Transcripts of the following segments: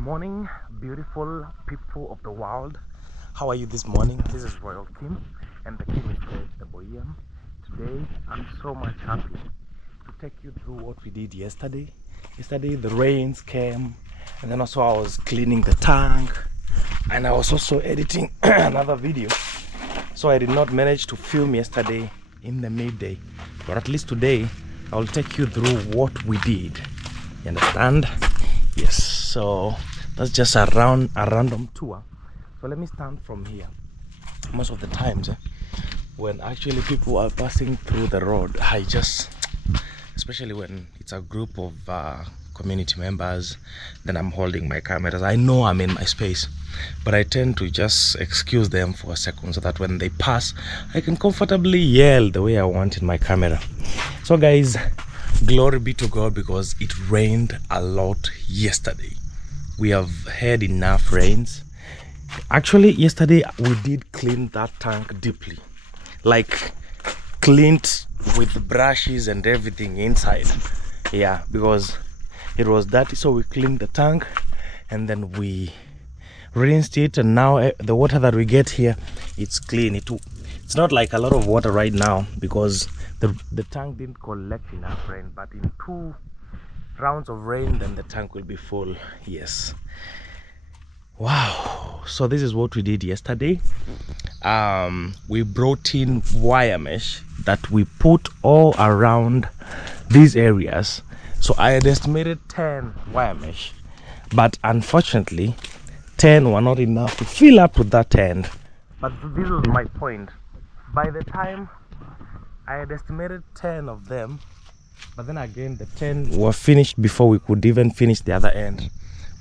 morning, beautiful people of the world. How are you this morning? This is Royal Kim, and the Kim is the Boyam. Today, I'm so much happy to take you through what we did yesterday. Yesterday, the rains came, and then also I was cleaning the tank, and I was also editing another video. So I did not manage to film yesterday in the midday, but at least today, I will take you through what we did. You understand? Yes, so that's just a random tour. So let me start from here. Most of the times when actually people are passing through the road, I just, especially when it's a group of community members, then I'm holding my cameras. I know I'm in my space, but I tend to just excuse them for a second so that when they pass, I can comfortably yell the way I want in my camera. So guys, glory be to God, because it rained a lot yesterday. We have had enough rains. Actually, yesterday we did clean that tank deeply, like cleaned with brushes and everything inside. Yeah, because it was dirty, so we cleaned the tank and then we rinsed it, and now the water that we get here, it's clean. It's not like a lot of water right now because the tank didn't collect enough rain, but in 2 rounds of rain then the tank will be full. Yes. Wow, so this is what we did yesterday. We brought in wire mesh that we put all around these areas. So I had estimated 10 wire mesh, but unfortunately 10 were not enough to fill up to that end. But this was my point. By the time I had estimated 10 of them, but then again the 10 were finished before we could even finish the other end.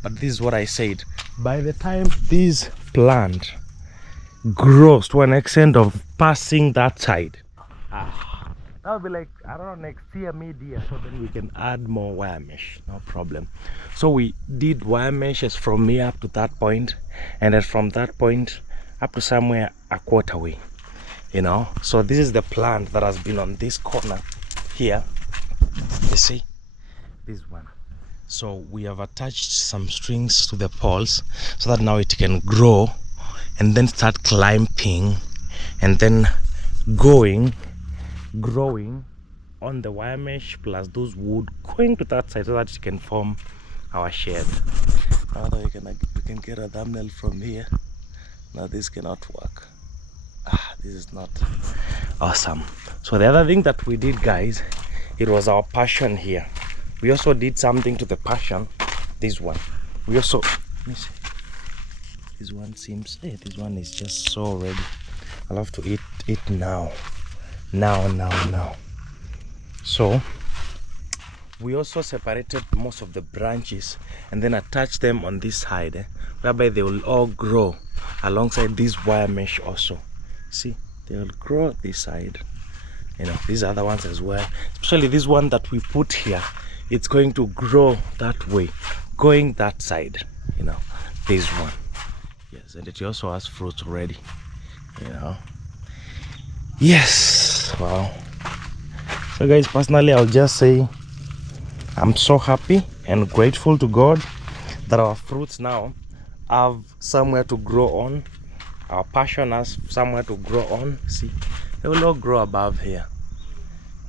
But this is what I said: by the time this plant grows to an extent of passing that side, that will be like, I don't know, next year mid-year, so then we can add more wire mesh, no problem. So we did wire meshes from here up to that point, and then from that point up to somewhere a quarter way, you know. So this is the plant that has been on this corner here, you see, this one. So we have attached some strings to the poles so that now it can grow and then start climbing and then growing on the wire mesh plus those wood going to that side so that it can form our shed. Now we can get a thumbnail from here. Now this cannot work. This is not awesome. So the other thing that we did, guys, it was our passion here. We also did something to the passion. This one, we also, let me see, this one seems, this one is just so ready. I'll have to eat it now. So we also separated most of the branches and then attached them on this side, whereby they will all grow alongside this wire mesh also. See, they will grow this side, you know, these other ones as well, especially this one that we put here. It's going to grow that way, going that side, you know, this one. Yes, and it also has fruits already, you know. Yes, wow. So guys, personally, I'll just say I'm so happy and grateful to God that our fruits now have somewhere to grow on. Our passion has somewhere to grow on. See, they will all grow above here.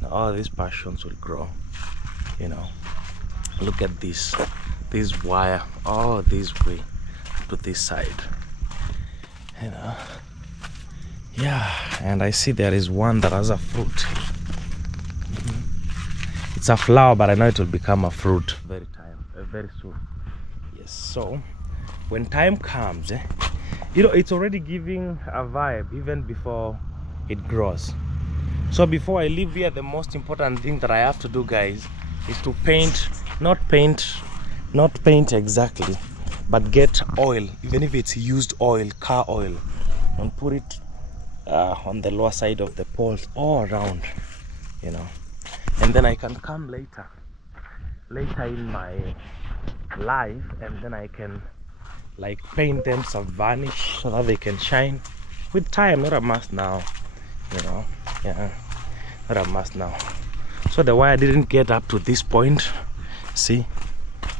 Now all these passions will grow, you know. Look at this wire all this way to this side, you know. Yeah, and I see there is one that has a fruit. It's a flower, but I know it will become a fruit very soon. Yes, so when time comes, you know, it's already giving a vibe even before it grows. So before I leave here, the most important thing that I have to do, guys, is to paint, not paint exactly, but get oil, even if it's used oil, car oil, and put it on the lower side of the poles all around, you know. And then I can come later in my life, and then I can like paint them some varnish so that they can shine with time, not a must now, you know. Yeah, not a must now. So the wire didn't get up to this point. See,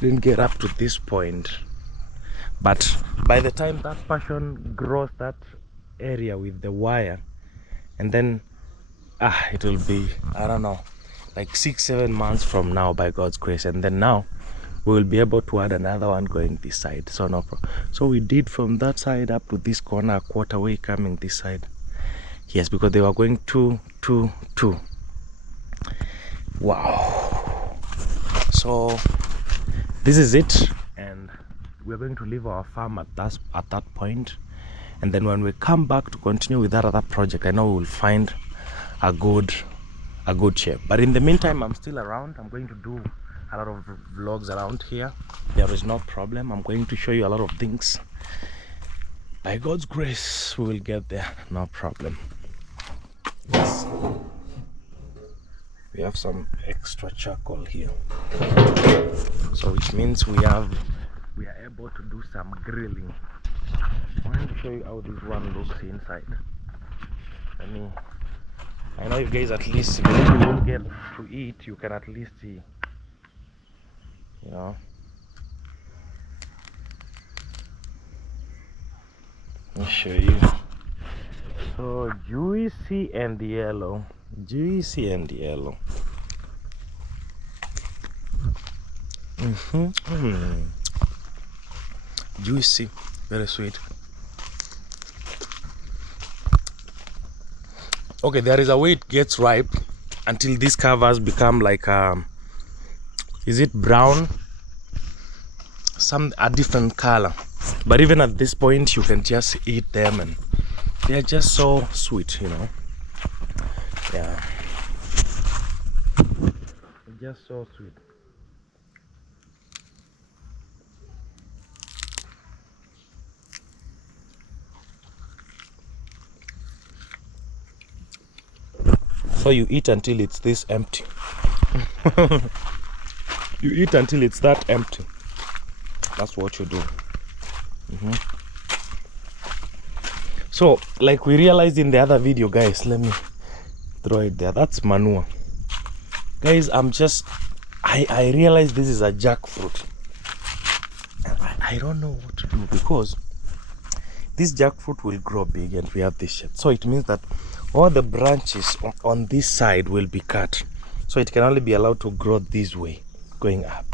didn't get up to this point. But by the time that passion grows that area with the wire, and then it will be, I don't know, like 6-7 months from now by God's grace, and then now we will be able to add another one going this side. So no problem. So we did from that side up to this corner, a quarter way coming this side. Yes, because they were going 2, 2, 2. Wow. So this is it, and we're going to leave our farm at that point, and then when we come back to continue with that other project, I know we will find a good shape. But in the meantime, I'm still around. I'm going to do a lot of vlogs around here. There is no problem. I'm going to show you a lot of things. By God's grace, we will get there. No problem. Yes. We have some extra charcoal here, so which means we are able to do some grilling. I want to show you how this one looks inside. I know you guys, at least if you don't get to eat, you can at least see, you know. Let me show you. So juicy and yellow. Juicy and yellow. Juicy, very sweet. Okay, there is a way it gets ripe until these covers become like is it brown, a different color, but even at this point you can just eat them, and they're just so sweet, you know. Yeah, they're just so sweet. So you eat until it's this empty. You eat until it's that empty. That's what you do. So like we realized in the other video, guys, let me throw it there. That's manure, guys. I realized this is a jackfruit, and I don't know what to do, because this jackfruit will grow big and we have this shape. So it means that all the branches on this side will be cut, so it can only be allowed to grow this way, going up.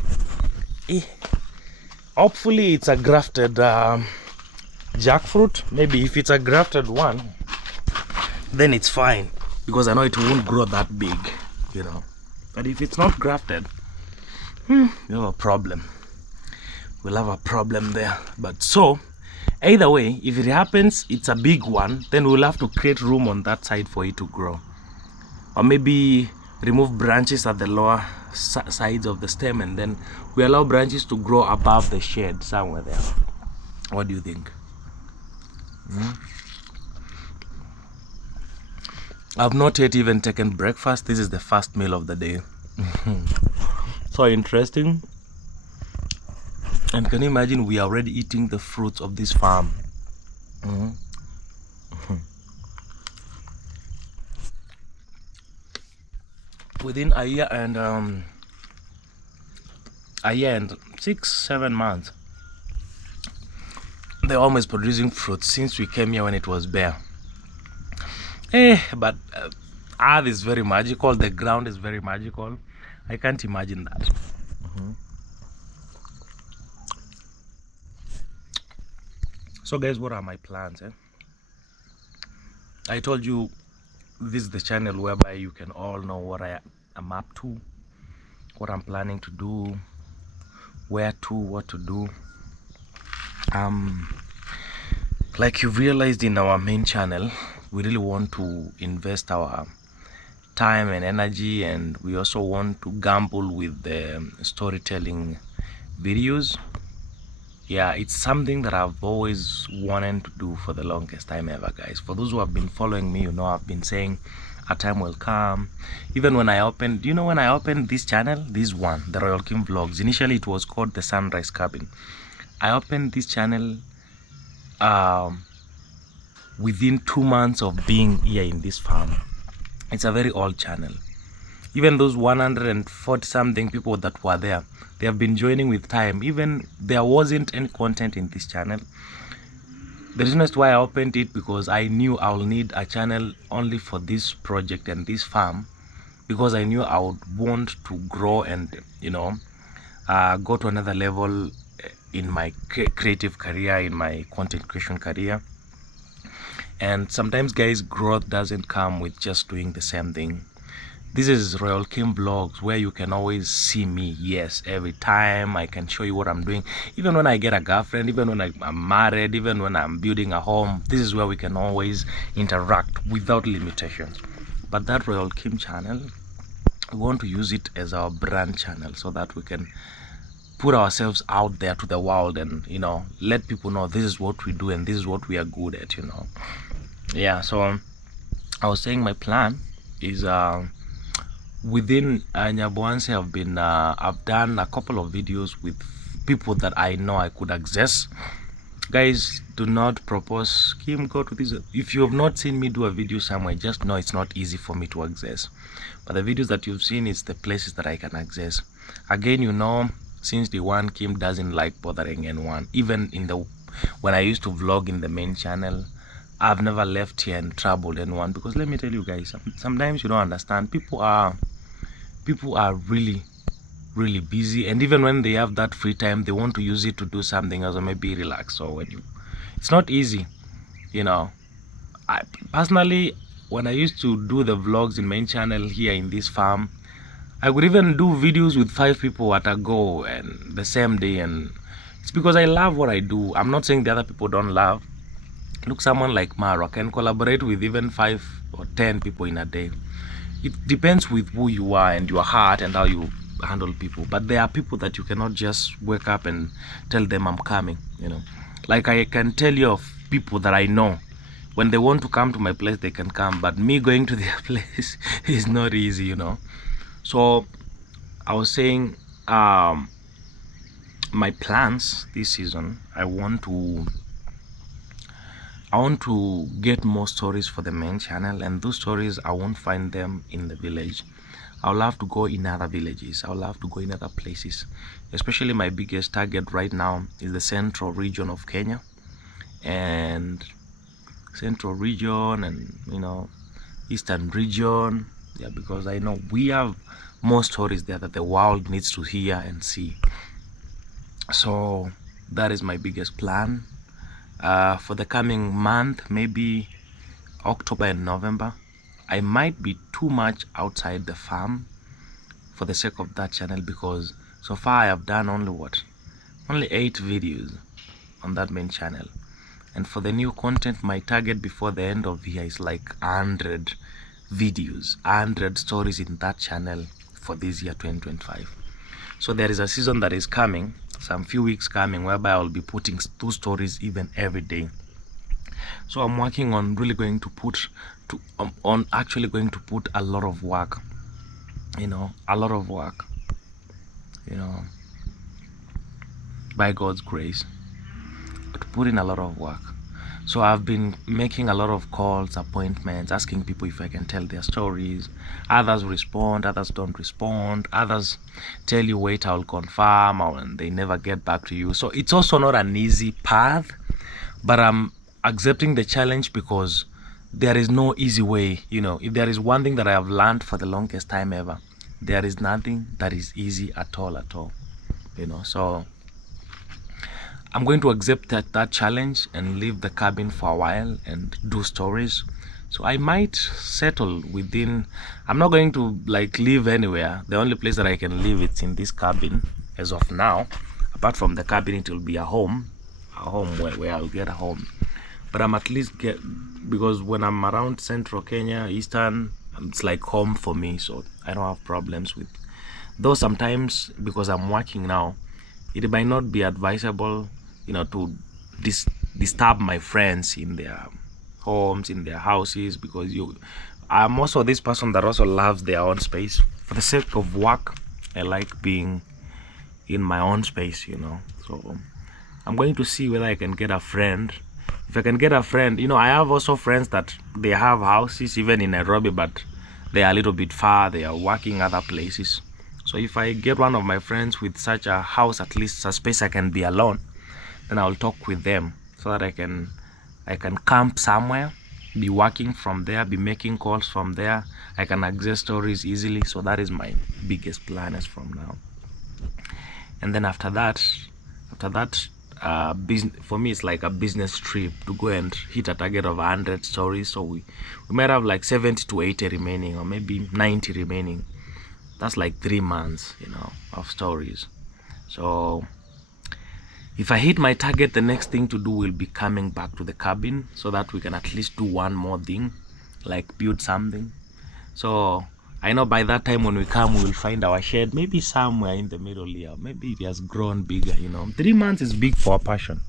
Hopefully it's a grafted jackfruit. Maybe if it's a grafted one, then it's fine, because I know it won't grow that big, you know. But if it's not grafted, you have a problem. We'll have a problem there. But so either way, if it happens it's a big one, then we'll have to create room on that side for it to grow, or maybe remove branches at the lower sides of the stem, and then we allow branches to grow above the shade somewhere there. What do you think? I've not yet even taken breakfast. This is the first meal of the day. So interesting. And can you imagine, we are already eating the fruits of this farm. Within a year and 6-7 months, they're almost producing fruits since we came here when it was bare. But earth is very magical. The ground is very magical. I can't imagine that. So guys, what are my plans? I told you this is the channel whereby you can all know what I am up to, what I'm planning to do, where to, what to do. Like you've realized, in our main channel we really want to invest our time and energy, and we also want to gamble with the storytelling videos. Yeah, it's something that I've always wanted to do for the longest time ever, guys. For those who have been following me, you know I've been saying a time will come. Even when I opened, you know, when I opened this channel, this one, the Royal King Vlogs, initially it was called the Sunrise Cabin. I opened this channel within 2 months of being here in this farm. It's a very old channel. Even those 140 something people that were there, they have been joining with time. Even there wasn't any content in this channel. The reason as to why I opened it, because I knew I'll need a channel only for this project and this farm, because I knew I would want to grow and, you know, go to another level in my creative career, in my content creation career. And sometimes, guys, growth doesn't come with just doing the same thing. This is Royal Kim Vlogs, where you can always see me. Yes, every time I can show you what I'm doing. Even when I get a girlfriend, even when I'm married, even when I'm building a home, this is where we can always interact without limitations. But that Royal Kim channel, we want to use it as our brand channel so that we can put ourselves out there to the world and, you know, let people know this is what we do and this is what we are good at, you know. Yeah, so I was saying my plan is within Nyaboanse, I've done a couple of videos with people that I know I could access. Guys, do not propose Kim go to this. If you have not seen me do a video somewhere, just know it's not easy for me to access. But the videos that you've seen is the places that I can access. Again, you know, since the one, Kim doesn't like bothering anyone. Even in the when I used to vlog in the main channel, I've never left here and troubled anyone, because let me tell you guys, sometimes you don't understand. People are really busy, and even when they have that free time, they want to use it to do something else or maybe relax. So it's not easy, you know. I personally, when I used to do the vlogs in main channel here in this farm, I would even do videos with 5 people at a go and the same day, and it's because I love what I do. I'm not saying the other people don't love. Look, someone like Maro can collaborate with even 5 or 10 people in a day. It depends with who you are and your heart and how you handle people. But there are people that you cannot just wake up and tell them I'm coming, you know. Like, I can tell you of people that I know, when they want to come to my place they can come, but me going to their place is not easy, you know. So I was saying, my plans this season, I want to get more stories for the main channel, and those stories I won't find them in the village. I'll have to go in other villages. I'll have to go in other places. Especially my biggest target right now is the central region of Kenya, and central region, and, you know, eastern region. Yeah, because I know we have more stories there that the world needs to hear and see. So that is my biggest plan. For the coming month, maybe October and November, I might be too much outside the farm for the sake of that channel, because so far I have done only 8 videos on that main channel, and for the new content, my target before the end of the year is like 100 videos, 100 stories in that channel for this year 2025. So there is a season that is coming, some few weeks coming, whereby I'll be putting 2 stories even every day. So I'm working on really going to put actually going to put a lot of work, you know, by God's grace, to put in a lot of work. So I've been making a lot of calls, appointments, asking people if I can tell their stories. Others respond, others don't respond. Others tell you, wait, I'll confirm, and they never get back to you. So it's also not an easy path, but I'm accepting the challenge, because there is no easy way. You know, if there is one thing that I have learned for the longest time ever, there is nothing that is easy at all, you know. So I'm going to accept that challenge and leave the cabin for a while and do stories. So I might settle within, I'm not going to like live anywhere. The only place that I can live is in this cabin as of now. Apart from the cabin, it will be a home where I'll get a home. But I'm at least because when I'm around central Kenya, eastern, it's like home for me. So I don't have problems with, though sometimes because I'm working now, it might not be advisable, you know, to disturb my friends in their homes, in their houses, because I'm also this person that also loves their own space. For the sake of work, I like being in my own space, you know. So I'm going to see whether I can get a friend. If I can get a friend, you know, I have also friends that they have houses even in Nairobi, but they are a little bit far, they are working other places. So if I get one of my friends with such a house, at least a space I can be alone, then I'll talk with them so that I can camp somewhere, be working from there, be making calls from there. I can access stories easily. So that is my biggest plan as from now. And then after that, business for me, it's like a business trip to go and hit a target of 100 stories. So we might have like 70 to 80 remaining, or maybe 90 remaining. That's like 3 months, you know, of stories. So if I hit my target, the next thing to do will be coming back to the cabin so that we can at least do one more thing, like build something. So I know by that time when we come, we will find our shed maybe somewhere in the middle here. Maybe it has grown bigger, you know. 3 months is big for a passion.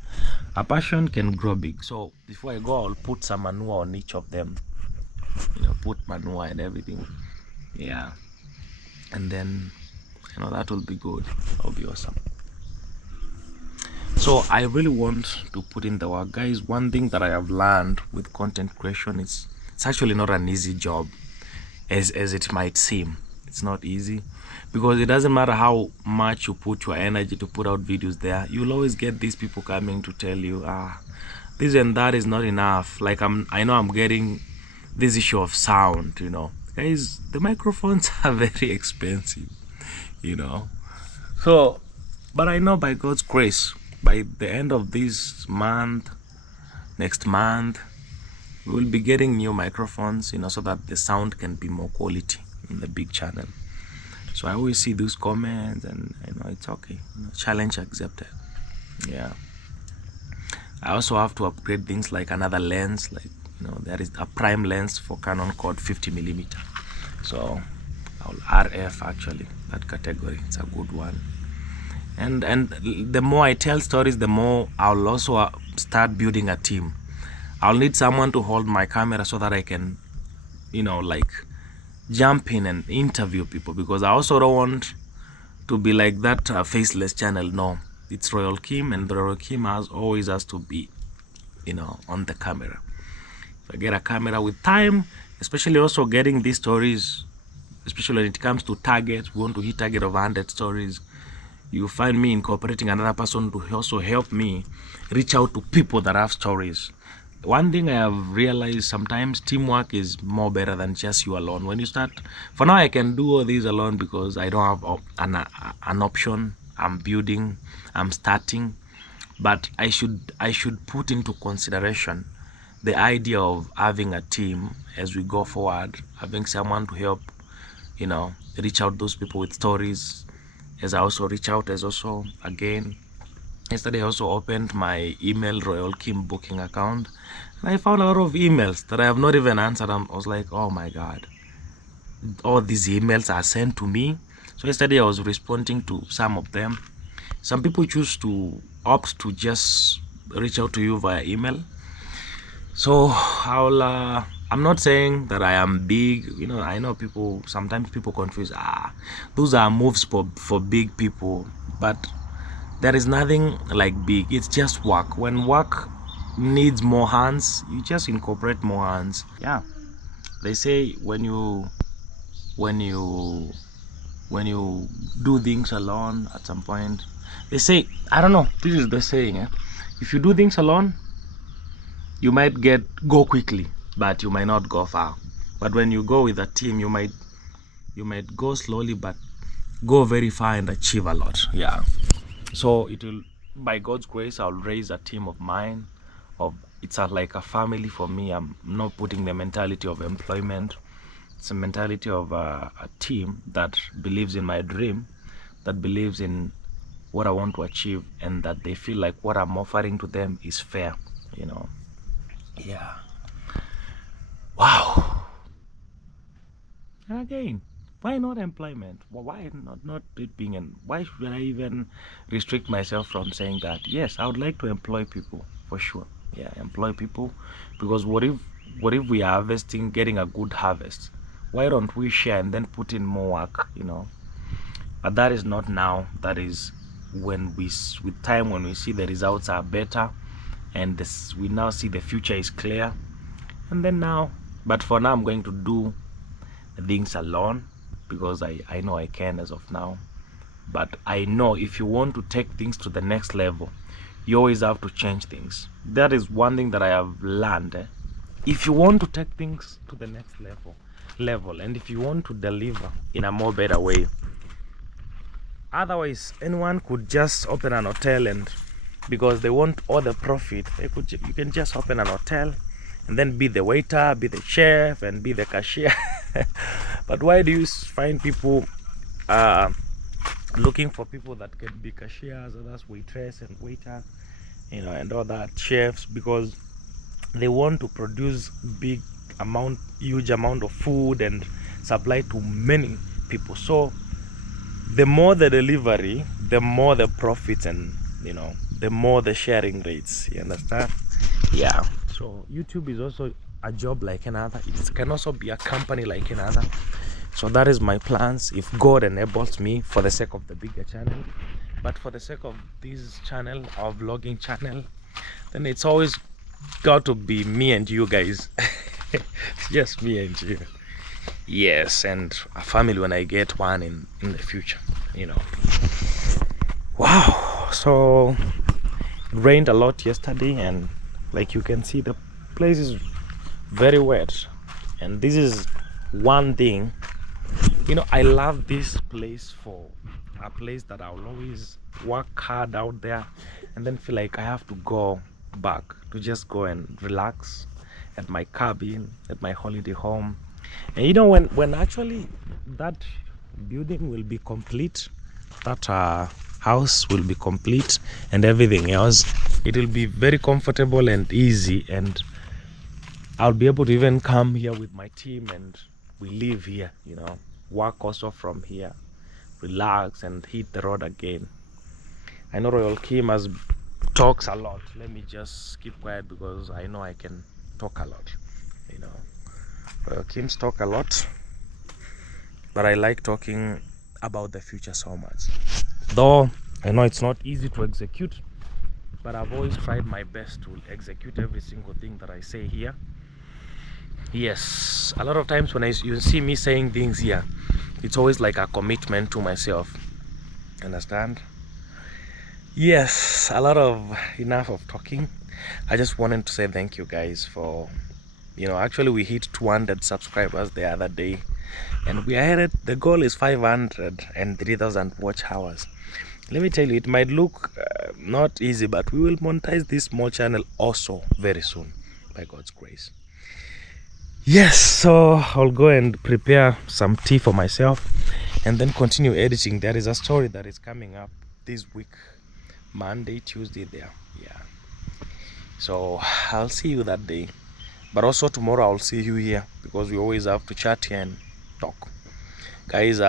A passion can grow big. So before I go, I'll put some manure on each of them. You know, put manure and everything. Yeah. And then, you know, that will be good. That'll be awesome. So I really want to put in the work, guys. One thing that I have learned with content creation is it's actually not an easy job as it might seem. It's not easy, because it doesn't matter how much you put your energy to put out videos there, you'll always get these people coming to tell you, this and that is not enough. Like I know I'm getting this issue of sound, you know. Guys, the microphones are very expensive, you know. So, but I know by God's grace, by the end of this month, next month, we will be getting new microphones, you know, so that the sound can be more quality in the big channel. So I always see those comments, and you know, it's okay, you know, challenge accepted. Yeah. I also have to upgrade things like another lens, like, you know, there is a prime lens for Canon called 50mm. So I'll RF, actually, that category. It's a good one. And the more I tell stories, the more I'll also start building a team. I'll need someone to hold my camera so that I can, you know, like jump in and interview people, because I also don't want to be like that faceless channel. No, it's Royal Kim, and Royal Kim always has to be, you know, on the camera. If I get a camera with time, especially also getting these stories, especially when it comes to targets, we want to hit target of 100 stories. You find me incorporating another person to also help me reach out to people that have stories. One thing I have realized, sometimes teamwork is more better than just you alone. When you start, for now I can do all these alone because I don't have an option. I'm building, I'm starting, but I should put into consideration the idea of having a team as we go forward, having someone to help, you know, reach out those people with stories, as I also reach out. As also, again, yesterday I also opened my email Royal Kim booking account, and I found a lot of emails that I have not even answered. I was like, oh my God, all these emails are sent to me. So yesterday I was responding to some of them. Some people choose to opt to just reach out to you via email. So I'm not saying that I am big, you know. I know people, sometimes people confuse, those are moves for big people, but there is nothing like big. It's just work. When work needs more hands, you just incorporate more hands. Yeah, they say when you do things alone, at some point, they say, I don't know, this is the saying, if you do things alone, you might go quickly, but you might not go far. But when you go with a team, you might go slowly, but go very far and achieve a lot. Yeah. So it will, by God's grace, I'll raise a team of mine. It's like a family for me. I'm not putting the mentality of employment. It's a mentality of a team that believes in my dream, that believes in what I want to achieve, and that they feel like what I'm offering to them is fair, you know. Yeah. Wow. And again, why not employment? Well, why not it being, and why should I even restrict myself from saying that? Yes, I would like to employ people, for sure. Yeah, employ people, because what if we are harvesting, getting a good harvest? Why don't we share and then put in more work, you know? But that is not now. That is when with time, when we see the results are better, and we now see the future is clear, and then now. But for now, I'm going to do things alone, because I know I can as of now. But I know if you want to take things to the next level, you always have to change things. That is one thing that I have learned. If you want to take things to the next level, and if you want to deliver in a more better way, otherwise anyone could just open an hotel, and because they want all the profit, you can just open an hotel and then be the waiter, be the chef, and be the cashier. But why do you find people looking for people that can be cashiers, others waitress and waiter, and all that, chefs? Because they want to produce huge amount of food and supply to many people. So the more the delivery, the more the profits, and the more the sharing rates. You understand? Yeah. So YouTube is also a job like another. It can also be a company like another. So that is my plans, if God enables me, for the sake of the bigger channel. But for the sake of this channel, our vlogging channel, then it's always got to be me and you guys. Just me and you. Yes, and a family when I get one in the future. Wow. So it rained a lot yesterday, and like you can see, the place is very wet. And this is one thing, I love this place for a place that I'll always work hard out there and then feel like I have to go back to just go and relax at my cabin, at my holiday home. And when actually that building will be complete, that house will be complete and everything else, it will be very comfortable and easy, and I'll be able to even come here with my team and we live here, work also from here, relax and hit the road again. I know Royal Kim talks a lot. Let me just keep quiet because I know I can talk a lot. Royal Kim's talk a lot, but I like talking about the future so much. Though I know it's not easy to execute, but I've always tried my best to execute every single thing that I say here. Yes, a lot of times when you see me saying things here, it's always like a commitment to myself. Understand? Yes, enough of talking. I just wanted to say thank you guys for, actually we hit 200 subscribers the other day, and we are headed, the goal is 503,000 watch hours. Let me tell you, it might look not easy, but we will monetize this small channel also very soon, by God's grace. Yes, so I'll go and prepare some tea for myself and then continue editing. There is a story that is coming up this week, Monday, Tuesday there. Yeah. So I'll see you that day. But also tomorrow I'll see you here, because we always have to chat here and talk. Guys,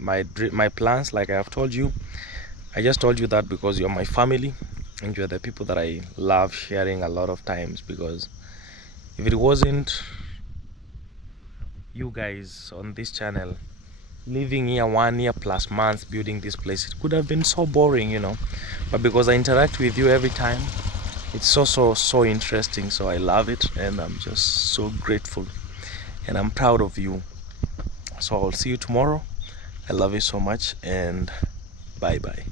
my plans, like I have told you, I just told you that because you're my family and you're the people that I love sharing a lot of times, because if it wasn't you guys on this channel, living here 1 year plus months building this place, it could have been so boring, but because I interact with you every time, it's so interesting. So I love it, and I'm just so grateful, and I'm proud of you. So I'll see you tomorrow. I love you so much, and bye bye.